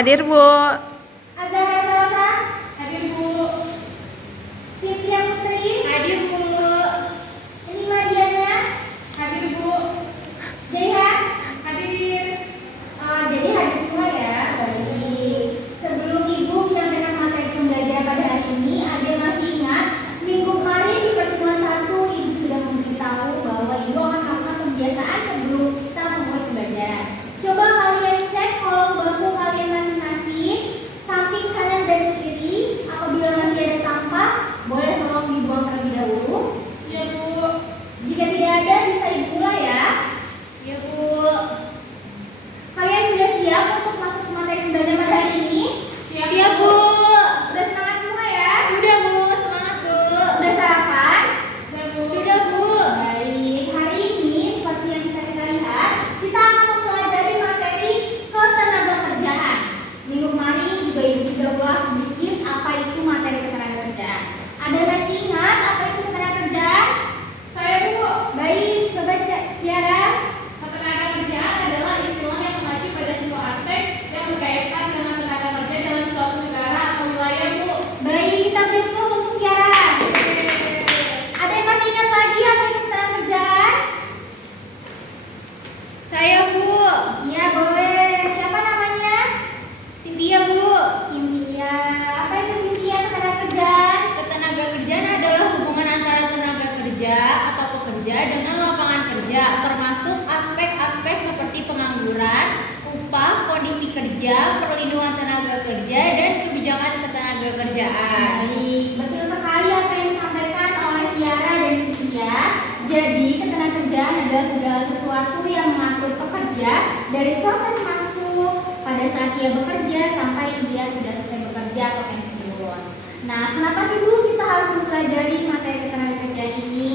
Hadir, Bu. Azahra Salsa. Hadir, Bu. Cynthia Putri. Hadir, Bu. Ini Mariana. Hadir, Bu. Jaihan. Hadir. Jadi hadir semua ya. Baik. Sebelum Ibu menyampaikan materi pembelajaran pada hari ini, Ade masih ingat minggu kemarin di pertemuan 1 Ibu sudah memberitahu bahwa Ibu akan melakukan kebiasaan sebelum kita memulai pembelajaran. Coba kalian cek kolom bangku kalian masing-masing, samping kanan dan kiri. Apabila masih ada sampah, boleh tolong dibuang terlebih dahulu. Ya, Bu. Jika tidak ada, bisa Ibu mulai ya. Ya, Bu. Kalian sudah siap untuk masuk ke materi pembelajaran pada hari ini? Siap, Bu. Udah semangat semua ya? Sudah, Bu. Semangat, Bu. Udah sarapan? Sudah, Bu. Sudah, Bu. Baik, hari ini seperti yang bisa kita lihat, kita akan mempelajari materi ketenagakerjaan. Minggu kemarin juga Ibu sudah ulas sedikit apa itu materi ketenagakerjaan. Ada masih ingat apa itu ketenagakerjaan? Saya, Bu. Baik, coba cek Tiara. Ketenagakerjaan adalah istilah yang mengacu pada sebuah aspek yang berkaitan dengan tenaga kerja dalam suatu negara atau wilayah, Bu. Baik, kita beri tepuk untuk Tiara. Ada yang masih ingat lagi apa itu ketenagakerjaan? Saya, Bu. Iya, boleh. Siapa namanya? Cynthia, Bu. Cynthia. Apa itu Cynthia ketenagakerjaan? Ketenagakerjaan adalah hubungan antara tenaga kerja atau pekerja dengan lapangan kerja, termasuk aspek-aspek seperti pengangguran, upah, kondisi kerja, perlindungan tenaga kerja, dan kebijakan ketenagakerjaan. Baik, betul sekali apa yang disampaikan oleh Tiara dan Cynthia. Jadi, ketenagakerjaan adalah segala sesuatu yang mengatur pekerja dari proses masuk pada saat ia bekerja sampai ia sudah selesai bekerja atau pensiun. Nah, kenapa sih Bu kita harus mempelajari materi ketenagakerjaan ini?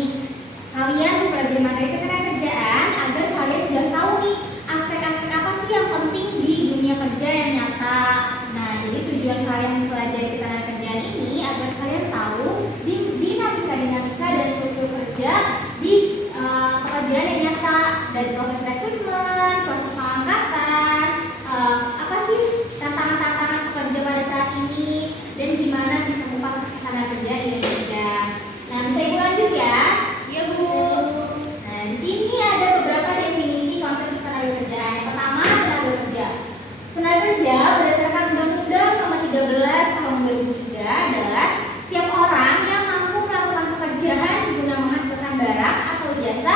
Kalian mempelajari materi ketenagakerjaan agar kalian sudah tahu nih aspek-aspek apa sih yang penting di dunia kerja yang nyata. Nah, jadi tujuan kalian mempelajari ketenagakerjaan ini agar kalian tahu dinamika dan struktur kerja di pekerjaan yang nyata, dari proses rekrutmen, proses pengangkatan, apa sih tantangan-tantangan pekerja pada saat ini, dan gimana sistem upah tenaga kerja di Indonesia. Nah, bisa Ibu lanjut ya? Ya, Bu. Nah, di sini ada beberapa definisi konsep tenaga kerjaan. Yang pertama, tenaga kerja. Tenaga kerja berdasarkan Undang-Undang Nomor 13 Tahun 2003 adalah setiap orang yang mampu melakukan pekerjaan guna menghasilkan barang atau jasa,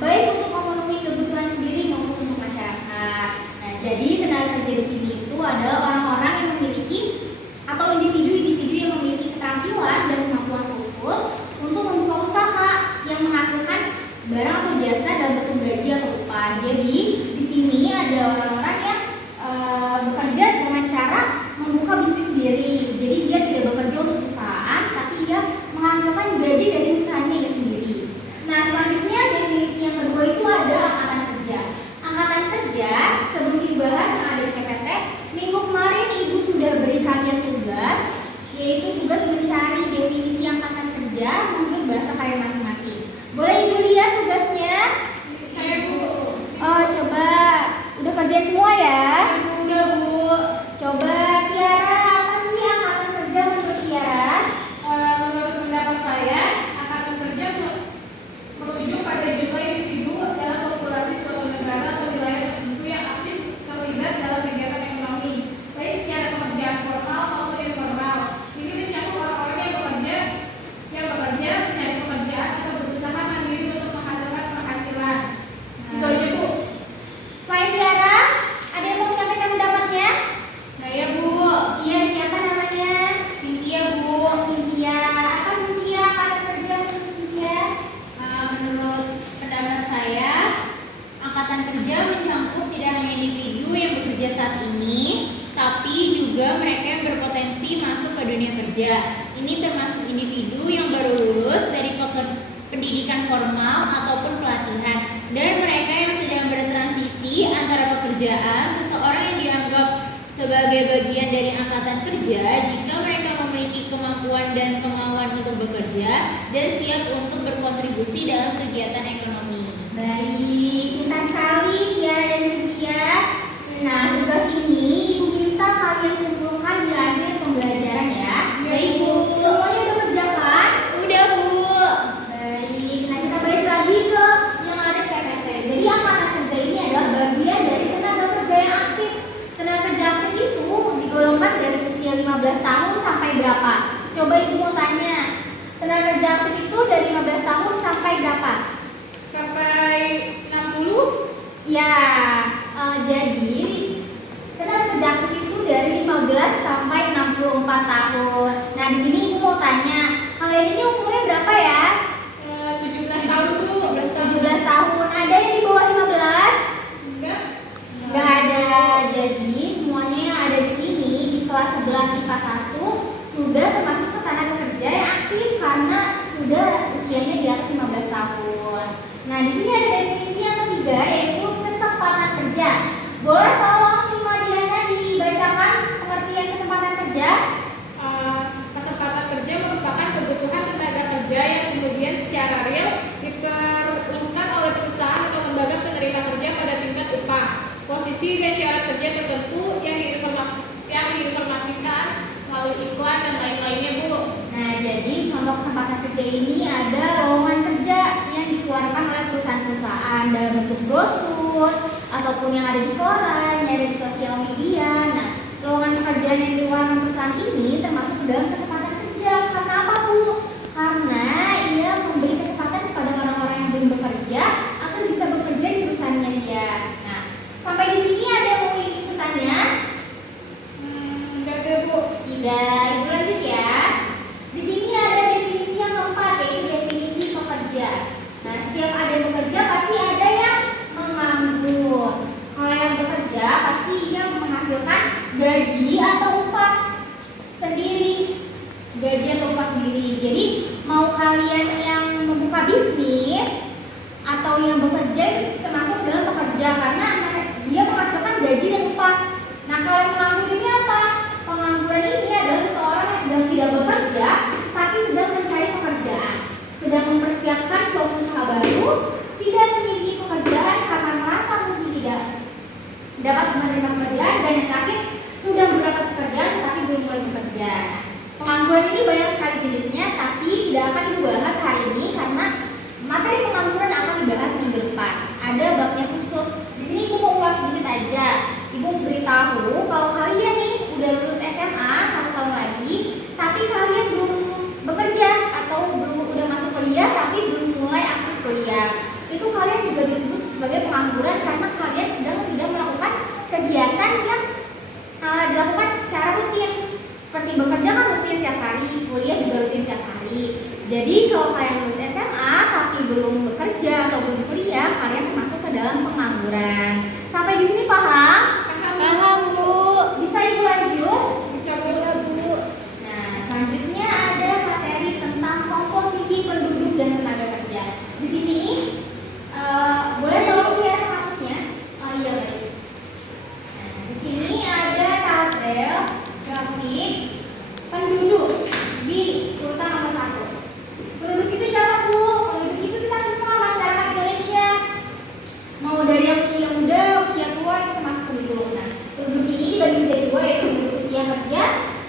baik untuk memenuhi kebutuhan sendiri maupun untuk masyarakat. Nah, jadi tenaga kerja di sini itu adalah orang-orang yang memiliki atau individu-individu yang memiliki keterampilan dan kemampuan khusus untuk membuka usaha yang menghasilkan barang atau jasa dalam bentuk gaji atau upah. Jadi di sini ada orang-orang yang bekerja dengan cara membuka bisnis sendiri. Jadi dia tidak bekerja untuk perusahaan, tapi dia menghasilkan gaji dari usahanya ia sendiri. Nah, selanjutnya definisi yang kedua itu ada angkatan kerja. Angkatan kerja sebelum dibahas yang ada di KPT, minggu kemarin Ibu sudah beri kalian tugas, yaitu tugas mencari definisi angkatan kerja menurut bahasa kalian masing-masing. Boleh Ibu lihat tugasnya? Saya, Bu. Oh, coba udah kerjain semua ya? Udah, Bu. Coba Tiara, apa sih angkatan kerja menurut Tiara? Menurut pendapat saya, angkatan kerja merujuk pada jumlah individu dalam populasi suatu negara atau wilayah tertentu yang aktif terlibat dalam kegiatan ekonomi, baik secara pekerjaan formal maupun informal. Ini mencakup orang-orang yang bekerja, mencari pekerjaan atau berusaha mandiri untuk menghasilkan penghasilan. Itu aja, Bu. Selain Tiara, ada yang mau menyampaikan pendapatnya? Saya, Bu. Iya, siapa namanya? Cynthia, Bu. Cynthia. Apa Cynthia angkatan kerja menurut Cynthia? Menurut pendapat saya, angkatan kerja mencakup tidak hanya individu yang bekerja saat ini, tapi juga mereka yang berpotensi masuk ke dunia kerja. Ini termasuk individu yang baru lulus dari pendidikan formal ataupun pelatihan, dan mereka yang sedang bertransisi antara pekerjaan. Seseorang yang dianggap sebagai bagian dari angkatan kerja jika mereka memiliki kemampuan dan kemauan untuk bekerja dan siap untuk berkontribusi dalam kegiatan ekonomi. Baik, pintar sekali Tiara dan Cynthia. Nah, tugas ini Ibu minta kalian Ya, jadi tenaga kerja aktif itu dari 15 sampai 64 tahun. Nah, di sini ibu mau tanya, kalian ini umurnya berapa ya? 17 tahun Bu. 17 tahun. Ada yang di bawah 15? Enggak. Nggak ada. Jadi semuanya yang ada di sini di kelas 11 IPA 1 sudah termasuk ke tenaga kerja yang aktif karena sudah usianya di atas 15 tahun. Nah, di sini ada definisi yang ketiga yaitu kesempatan kerja. Boleh tolong Lima Diana dibacakan pengertian kesempatan kerja? Kesempatan kerja merupakan kebutuhan tenaga kerja yang kemudian secara real diperlukan oleh perusahaan atau lembaga penerima kerja pada tingkat upah, posisi dan syarat kerja tertentu yang diinformasikan melalui iklan dan lain-lainnya Bu. Nah, jadi contoh kesempatan kerja ini ada lowongan kerja yang dikeluarkan oleh perusahaan-perusahaan dalam bentuk brosur ataupun yang ada di koran, yang ada di sosial media. Nah, lowongan pekerjaan yang dikeluarkan perusahaan ini termasuk dalam kesempatan kerja. Karena apa Bu? Karena ia memberi kesempatan kepada orang-orang yang belum bekerja agar bisa bekerja di perusahaannya dia. Nah, sampai di sini ada yang mau bertanya? Enggak ada Bu. Tidak, itu lanjut ya. Di sini ada definisi yang keempat yaitu definisi pekerja. Nah, setiap ada yang bekerja pasti ada yang menganggur. Kalau yang bekerja pasti ia menghasilkan gaji atau upah sendiri. Gaji atau upah sendiri. Jadi mau kalian yang membuka bisnis atau yang bekerja itu termasuk dalam pekerja karena dia menghasilkan gaji dan upah. Nah, kalau yang menganggur ini apa? Pengangguran ini adalah seseorang yang sedang tidak bekerja tapi sedang mencari pekerjaan, sedang mempersiapkan suatu usaha baru, tidak memiliki pekerjaan karena merasa mungkin tidak dapat menerima pekerjaan, dan yang terakhir sudah mendapat pekerjaan tetapi belum mulai bekerja. Pengangguran ini banyak sekali jenisnya, tapi tidak akan dibahas hari ini karena materi pengangguran akan dibahas minggu depan. Ada babnya khusus. Di sini ibu mau ulas sedikit aja. Ibu beritahu kalau kalian nih udah lulus SMA 1 tahun lagi, tapi kalian belum bekerja atau belum udah masuk kuliah tapi belum mulai aktif kuliah, itu kalian juga disebut sebagai pengangguran karena kalian sedang tidak melakukan kegiatan yang dilakukan secara rutin. Seperti bekerja kan rutin setiap hari, kuliah juga rutin setiap hari. Jadi kalau kalian lulus SMA tapi belum bekerja atau belum kuliah, kalian termasuk ke dalam pengangguran. Sampai di sini paham? Paham Bu. Bisa ibu lanjut? Bisa Bu. Nah, selanjutnya ada materi tentang komposisi penduduk dan tenaga kerja. Di sini boleh tolong lihat kasusnya? Oh iya baik. Nah, di sini ada tabel grafik penduduk di urutan nomor 1. Penduduk itu siapa Bu? Penduduk itu kita semua masyarakat Indonesia. Mau dari yang usia muda, usia tua itu termasuk penduduk. Nah, penduduk ini dibagi menjadi dua yaitu penduduk usia kerja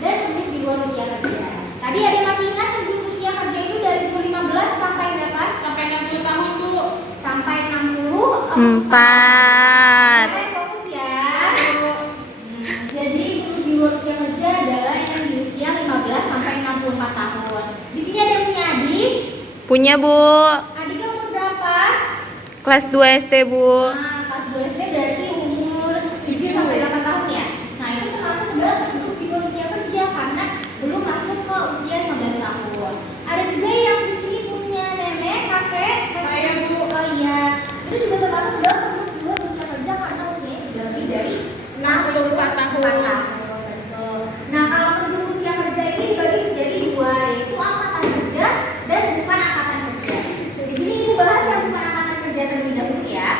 dan penduduk di luar usia kerja. Tadi ada yang masih ingat penduduk usia kerja itu dari 2015 sampai berapa? Sampai 60 tahun Bu. Sampai 64. Kalian fokus ya. Jadi penduduk di luar usia kerja adalah yang di usia 15 sampai 64 tahun. Di sini ada yang punya adik? Punya Bu, Adiknya umur berapa? kelas 2 SD Bu. Nah, kelas 2 SD berarti umur 7 sampai 8 tahun ya. Nah, itu termasuk dalam penduduk di luar usia kerja karena belum masuk ke usia 15 tahun. Ada juga yang di sini punya nenek, kakek, Saya, Bu. Oh iya, itu juga termasuk dalam penduduk di luar usia kerja karena usianya sudah lebih dari 64 tahun. Betul. Nah, kalau penduduk usia kerja ini dibagi menjadi dua, yaitu angkatan kerja dan bukan angkatan kerja. Di sini ibu bahas yang bukan angkatan kerja terlebih dahulu ya.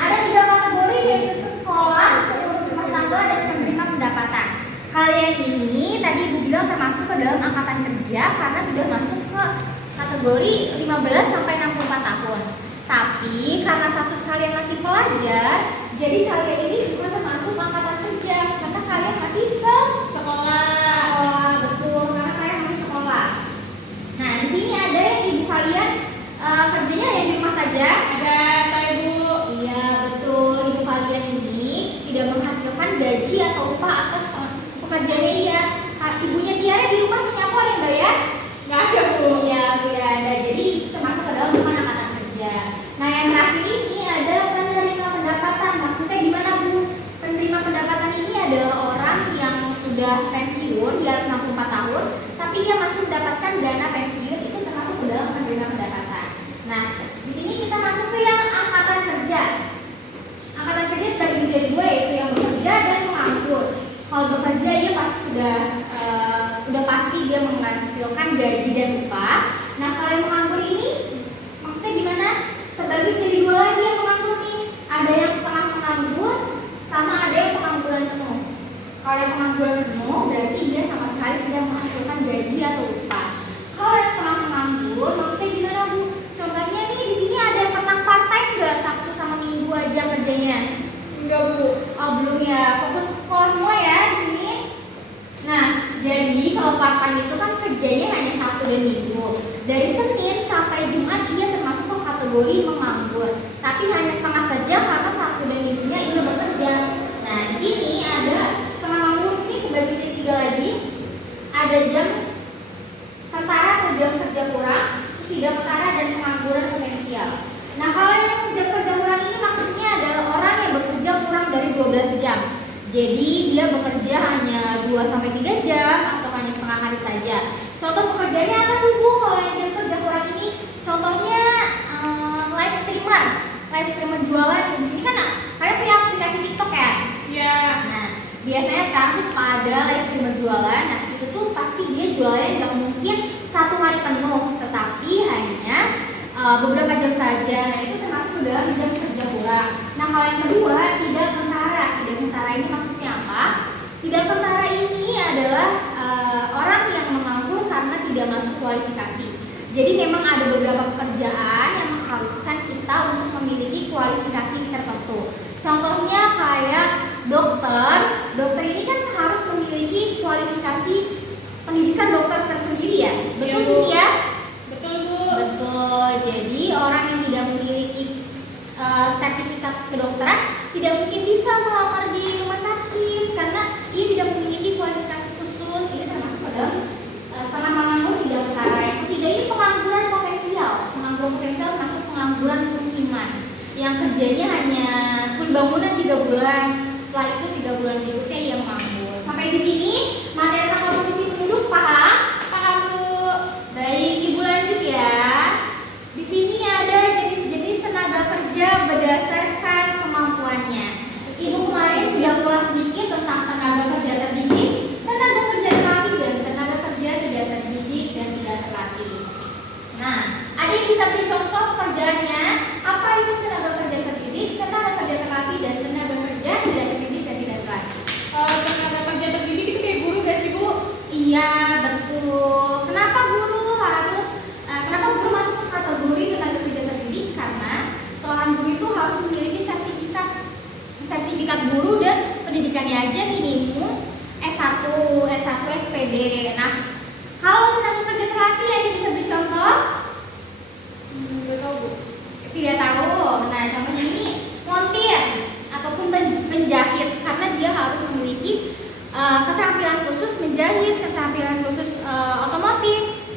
Ada 3 kategori yaitu sekolah, urus rumah tangga, dan penerima pendapatan. Kalian ini tadi ibu bilang termasuk ke dalam angkatan kerja karena sudah masuk ke kategori 15 sampai 64 tahun. Tapi karena status kalian masih pelajar, jadi kalian ini bukan termasuk angkatan kerja karena kalian masih sekolah. Betul, karena kalian masih sekolah. Nah, di sini ada yang ibu kalian kerjanya hanya di rumah saja. Ada saya Bu. Iya, betul. Ibu kalian ini tidak menghasilkan gaji atau upah atas pekerjaannya iya. Ibunya Tiara di rumah menyapu ada yang bayar? Nggak ada Bu. Iya, tidak ada. Jadi termasuk ke dalam bukan angkatan kerja. Nah, yang terakhir ini ada penerima pendapatan. menghasilkan gaji dan upah. Nah, kalau yang menganggur ini maksudnya gimana? Terbagi jadi dua lagi yang menganggur nih. Ada yang setengah menganggur sama ada yang pengangguran penuh. Kalau yang pengangguran penuh berarti dia sama sekali tidak menghasilkan gaji atau upah. Kalau yang setengah menganggur maksudnya gimana, Bu? Contohnya nih di sini ada yang pernah part time nggak? Sabtu sama Minggu aja kerjanya? Enggak, Bu. Oh, belum ya. Fokus sekolah semua ya di sini. Nah, jadi kalau part time itu kan kerjanya hanya Sabtu dan Minggu. Dari Senin sampai Jumat ia termasuk kategori menganggur. Tapi hanya setengah saja karena Sabtu dan Minggunya ia bekerja. Nah, di sini ada setengah menganggur ini kebagi jadi 3 lagi. Ada jam tentara atau jam kerja kurang, tidak ketara dan pengangguran potensial. Nah, kalau yang jam kerja kurang ini maksudnya adalah orang yang bekerja kurang dari 12 jam. Jadi dia bekerja hanya 2-3 jam atau hanya setengah hari saja. Contoh pekerjaannya apa sih, Bu? Kalau yang jam kerja kurang ini, contohnya live streamer jualan. Di sini kan kalian punya aplikasi TikTok ya? Iya. Nah, biasanya sekarang tuh suka ada live streamer jualan. Nah, itu tuh pasti dia jualannya nggak mungkin 1 hari penuh, tetapi hanya beberapa jam saja. Nah, itu termasuk dalam jam kerja kurang. Nah, kalau yang kedua, tidak kentara. Tidak kentara ini maksudnya apa? Tidak kentara ini adalah orang yang menganggur karena tidak masuk kualifikasi. Jadi memang ada beberapa pekerjaan yang mengharuskan kita untuk memiliki kualifikasi tertentu. Contohnya kayak dokter. Dokter ini kan harus memiliki kualifikasi pendidikan dokter tersendiri ya. Betul Iya, Bu. sih ya? Betul, Bu. Betul. Jadi orang yang tidak memiliki sertifikat kedokteran tidak mungkin bisa melamar di rumah sakit karena ia tidak memiliki kualifikasi khusus. Ini termasuk dalam setengah menganggur tidak ketara. Yang ketiga ini pengangguran potensial. Pengangguran potensial termasuk pengangguran musiman yang kerjanya hanya kuli bangunan 3 bulan. Setelah itu 3 bulan berikutnya ia menganggur. Sampai di sini materi tentang komposisi penduduk paham? Paham, Bu. Baik, Ibu lanjut ya. Di sini ada jenis-jenis tenaga kerja berdasarkan kemampuannya. Ibu kemarin sudah ulas sedikit tentang tenaga kerja terdidik, tenaga kerja terlatih, dan tenaga kerja tidak terdidik dan tidak terlatih. Nah, ada yang bisa beri contoh pekerjaannya? Apa itu tenaga kerja terdidik, tenaga kerja terlatih, dan tenaga kerja tidak terdidik dan tidak terlatih? Tenaga kerja terdidik itu kayak guru gak sih, Bu? Iya, betul. Kenapa guru harus kenapa guru masuk ke kategori tenaga kerja terdidik? Karena seorang guru itu harus memiliki sertifikat guru dan pendidikannya aja minimum S1 SPD. Nah, kalau tenaga kerja terlatih ada yang bisa beri contoh? Nggak tahu, Bu. Tidak tahu. Nah, contohnya ini montir ataupun penjahit karena dia harus memiliki keterampilan khusus menjahit, keterampilan khusus otomotif.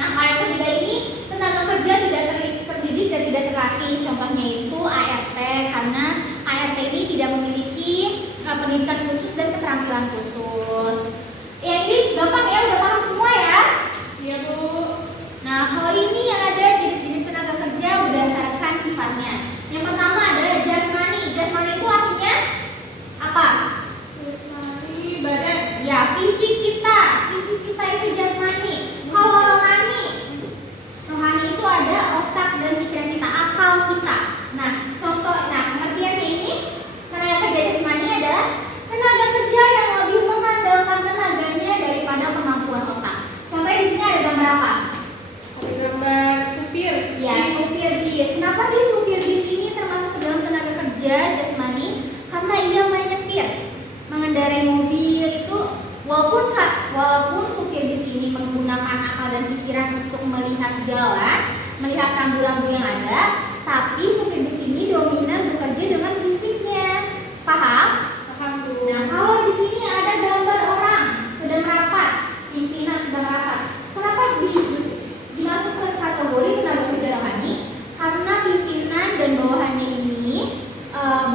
Nah, kalau yang ketiga ini tenaga kerja tidak terdidik dan tidak terlatih. Contohnya itu ART karena ART ini tidak memiliki pendidikan khusus dan keterampilan khusus. Ya, ini gampang ya, udah paham semua ya? Iya, Bu. Nah, kalau ini ada jenis-jenis tenaga kerja berdasarkan sifatnya. Yang pertama ada jasmani. Jasmani itu artinya apa? Jasmani, badan. Ya, fisik kita itu jasmani. Kalau rohani itu ada otak dan pikiran kita, akal kita. Nah, pengertiannya ini tenaga kerja jasmani adalah tenaga kerja yang lebih mengandalkan tenaganya daripada kemampuan otak. Contohnya di sini ada gambar apa? Gambar supir. Ya, supir bis. Kenapa sih supir bis ini termasuk ke dalam tenaga kerja jasmani? Karena ia menyetir, mengendarai mobil itu walaupun supir bis ini menggunakan akal dan pikiran untuk melihat jalan, melihat rambu-rambu yang ada, tapi supir bis ini dominan bekerja dengan fisiknya. Paham? Paham, Bu. Nah, kalau di sini ada gambar orang sedang rapat, pimpinan sedang rapat. Kenapa dimasukkan kategori tenaga kerja rohani? Karena pimpinan dan bawahannya ini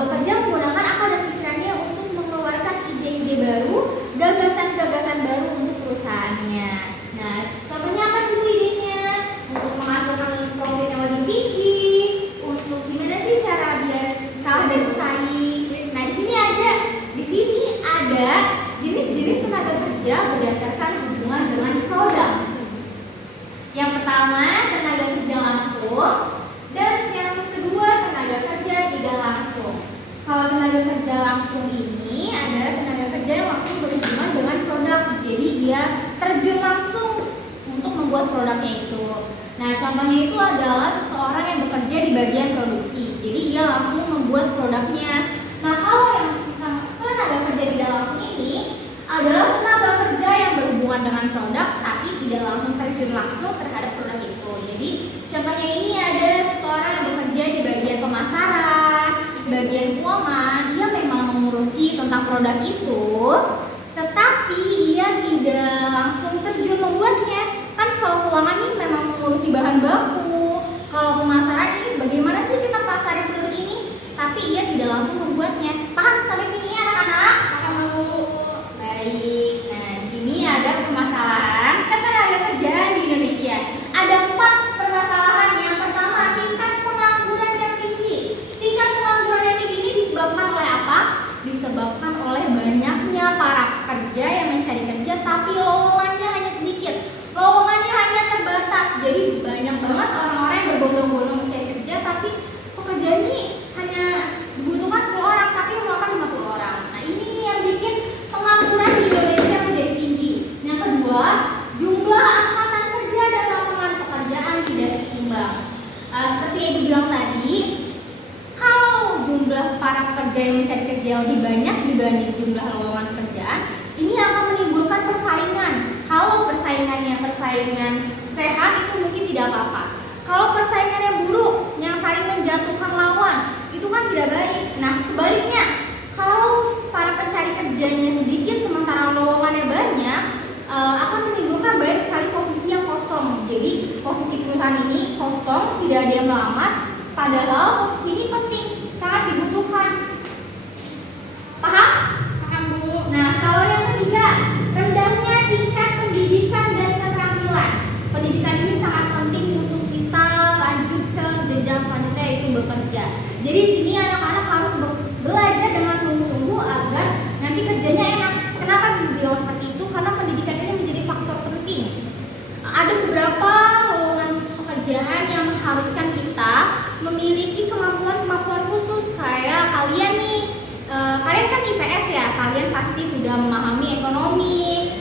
bekerja menggunakan akal dan pikirannya untuk mengeluarkan ide-ide baru, gagasan-gagasan baru untuk perusahaannya. Nah, contohnya apa sih Bu idenya? Untuk menghasilkan profit yang lebih tinggi, untuk langsung ini adalah tenaga kerja yang langsung berhubungan dengan produk. Jadi ia terjun langsung untuk membuat produknya itu. Nah, contohnya itu adalah seseorang yang bekerja di bagian produksi. Jadi ia langsung membuat produknya. Nah, kalau yang tenaga kerja tidak langsung ini adalah tenaga kerja yang berhubungan dengan produk tapi tidak langsung terjun langsung terhadap produk itu. Jadi contohnya ini ada seseorang yang bekerja di bagian pemasaran, bagian keuangan. Ia memang mengurusi tentang produk itu, tetapi ia tidak langsung terjun membuatnya. Kan kalau keuangan ini memang mengurusi bahan baku, kalau pemasaran ini bagaimana sih kita pasarin produk ini, tapi ia tidak langsung membuatnya. Paham sampai sini ya anak-anak? Paham Bu. Baik. Nah, di sini ada permasalahan ketenagakerjaan di Indonesia. Ada 4 permasalahan. Yang pertama, tingkat pengangguran yang tinggi. Tingkat pengangguran yang tinggi ini disebabkan oleh apa? Disebabkan oleh banyaknya para pekerja yang mencari kerja tapi lowongannya hanya sedikit. Lowongannya hanya terbatas. Jadi banyak banget orang-orang yang berbondong-bondong mencari kerja tapi pekerjaan ini hanya dibutuhkan 10 orang tapi yang melakukan 50 orang. Nah, ini yang bikin pengangguran di Indonesia menjadi tinggi. Yang kedua, jumlah angkatan kerja dan lapangan pekerjaan tidak seimbang. Seperti yang Ibu bilang tadi, kalau jumlah para pekerja yang mencari kerja lebih banyak dibanding jumlah lowongan pekerjaan, ini akan menimbulkan persaingan. Kalau persaingannya persaingan sehat itu mungkin tidak apa-apa. Kalau persaingan yang buruk, yang saling menjatuhkan lawan, itu kan tidak baik. Nah, sebaliknya, kalau para pencari kerjanya sedikit sementara lowongannya banyak, akan menimbulkan banyak sekali posisi yang kosong. Jadi posisi perusahaan ini kosong, tidak ada yang melamar, padahal posisi ini penting, sangat dibutuhkan. Paham? Paham Bu. Nah, kalau yang ketiga, rendahnya tingkat pendidikan dan keterampilan. Pendidikan ini sangat penting untuk kita lanjut ke jenjang selanjutnya, yaitu bekerja. Jadi di sini anak-anak harus belajar dengan sungguh-sungguh agar nanti kerjanya enak. Kenapa bilang seperti itu? Karena pendidikan ini menjadi faktor penting. Ada beberapa lowongan pekerjaan yang mengharuskan kita memiliki kemampuan-kemampuan khusus. Kayak kalian nih, kalian kan IPS ya, kalian pasti sudah memahami ekonomi,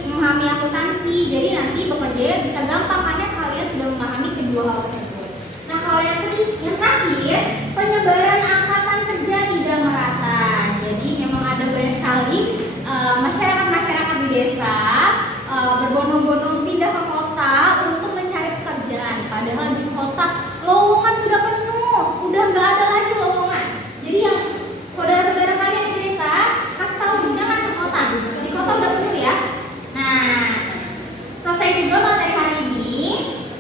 memahami akuntansi. Jadi nanti bekerja bisa gampang karena kalian sudah memahami kedua hal tersebut. Nah, kalau yang terakhir, penyebaran angkatan kerja tidak merata. Jadi memang ada banyak sekali masyarakat di desa berbondong-bondong pindah ke kota untuk mencari pekerjaan. Padahal di kota lowongan sudah penuh, udah nggak ada lagi lowongan. Jadi yang saudara-saudara kalian di desa, kasih tahu jangan ke kota. Di kota udah penuh ya. Nah, selesai juga materi hari ini.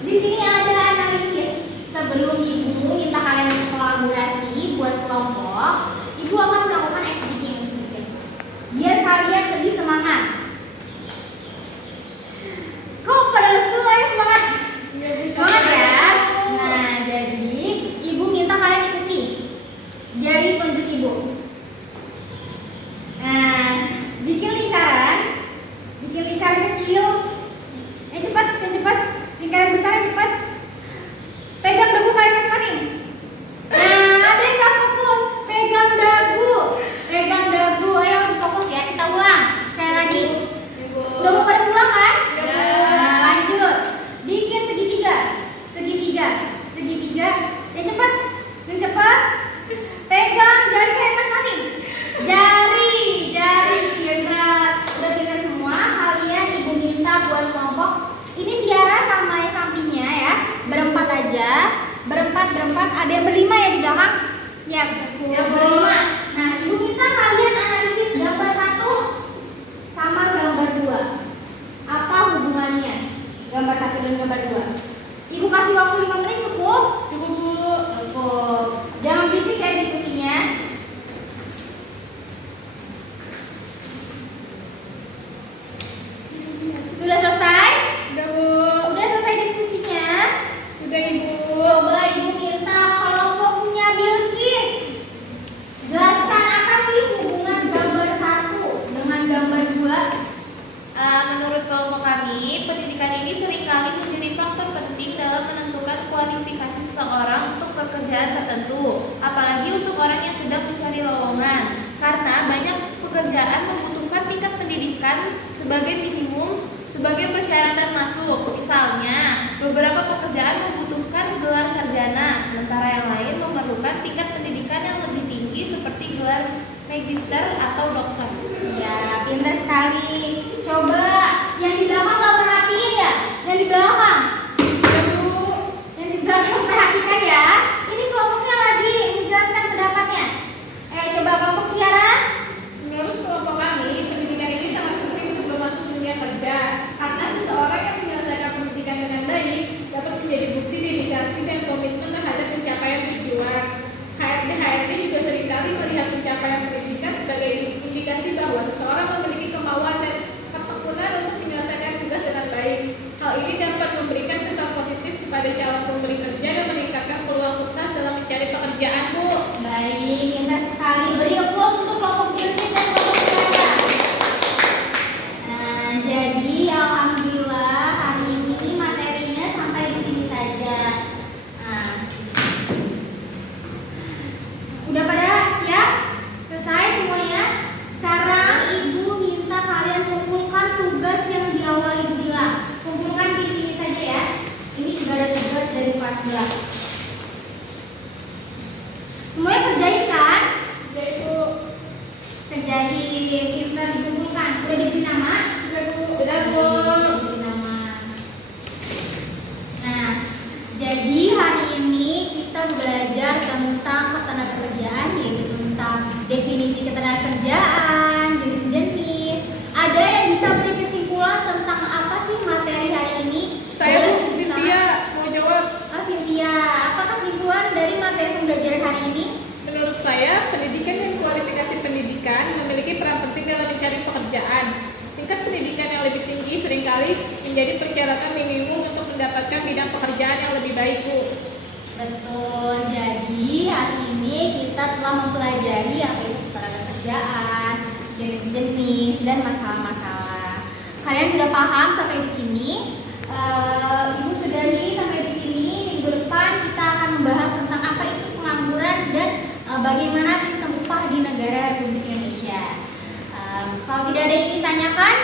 Di sini ada analisis. Sebelum Ibu minta kalian kolaborasi buat kelompok, Ibu akan melakukan activity yang sedikit biar kalian lebih semangat. Kok pada lesu? Ayo semangat. Semangat ya. Nah, jadi Ibu minta kalian ikuti. Jari tunjuk Ibu. Nah, bikin lingkaran kecil. Yang cepat. Lingkaran besar yang cepat. Pegang dagu kalian masing-masing. Nah, ada yang gak fokus. Pegang dagu. Ayo fokus ya. Kita ulang sekali lagi. Udah mau pada pulang kan? Nah, lanjut. Bikin segitiga. Yang cepat. Pegang jari kalian masing-masing. Jari. Udah pintar semua. Kalian Ibu minta buat kelompok. Ini Tiara sama yang sampingnya ya. Berempat aja. Berempat. Ada yang berlima ya di belakang? Ya, yang berlima. Nah, Ibu minta kalian analisis gambar 1 sama gambar 2. Apa hubungannya? Gambar 1 dan gambar 2. Ibu kasih waktu 5 menit cukup? Cukup Bu. Cukup. Jangan berisik ya diskusinya. Sudah selesai? Sudah Bu. Udah selesai diskusinya? Sudah Ibu. Coba Ibu minta kelompoknya Bilkis. Jelaskan apa sih hubungan gambar 1 dengan gambar 2? Menurut kelompok kami, pendidikan ini seringkali menjadi faktor penting dalam menentukan kualifikasi seseorang untuk pekerjaan tertentu, apalagi untuk orang yang sedang mencari lowongan. Karena banyak pekerjaan membutuhkan tingkat pendidikan sebagai minimum sebagai persyaratan masuk. Misalnya, beberapa pekerjaan membutuhkan gelar sarjana, sementara yang lain memerlukan tingkat pendidikan yang lebih tinggi seperti gelar magister atau dokter. Ya, pintar sekali. Coba yang di belakang nggak perhatiin ya? Yang di belakang. Yang di belakang perhatikan ya. Ini kelompoknya lagi menjelaskan pendapatnya. Coba kelompok Tiara. Menurut kelompok kami, pendidikan ini sangat penting sebelum masuk dunia kerja karena seseorang yang menyelesaikan pendidikan dengan baik dapat menjadi bukti dedikasi dan komitmen terhadap pencapaian tujuan. HRD juga seringkali melihat pencapaian pendidikan sebagai indikasi bahwa seseorang memiliki kemauan dan ketekunan untuk menyelesaikan tugas dengan baik. Hal ini dapat memberikan kesan positif kepada calon pemberi kerja dan meningkatkan peluang sukses dalam mencari pekerjaan, Bu. Baik, pintar sekali. Beri applause untuk kelompok Birgit dan kelompok Tiara. Nah, jadi alhamdulillah hari ini materinya sampai di sini saja. Nah, udah pada siap? Selesai semuanya? Sekarang Ibu minta kalian kumpulkan tugas yang di awal Ibu bilang. Kumpulkan di sini saja ya. Ini juga ada tugas dari kelas 11. Semuanya kerjain kan? Jadi, Bu, Kerjain, pintar dikumpulkan. Udah diberi nama? Sudah Bu. Sudah, Bu. Diberi nama. Nah, jadi hari ini kita belajar tentang ketenagakerjaan, yaitu tentang definisi ketenagakerjaan, jenis-jenis. Ada yang bisa beri kesimpulan tentang apa sih materi hari ini? saya Boleh Bu kita- Cynthia mau jawab. Cynthia, apa kesimpulan dari materi pembelajaran hari ini? Menurut saya, pendidikan dan kualifikasi pendidikan memiliki peran penting dalam mencari pekerjaan. Tingkat pendidikan yang lebih tinggi seringkali menjadi persyaratan minimum untuk mendapatkan bidang pekerjaan yang lebih baik, Bu. Betul, jadi hari ini kita telah mempelajari apa itu ketenagakerjaan, jenis-jenis, dan masalah-masalah. Kalian sudah paham sampai di sini? Ibu sudahi sampai di sini. Minggu depan kita akan membahas tentang apa itu pengangguran dan bagaimana sistem upah di negara Republik Indonesia. Kalau tidak ada yang ingin ditanyakan,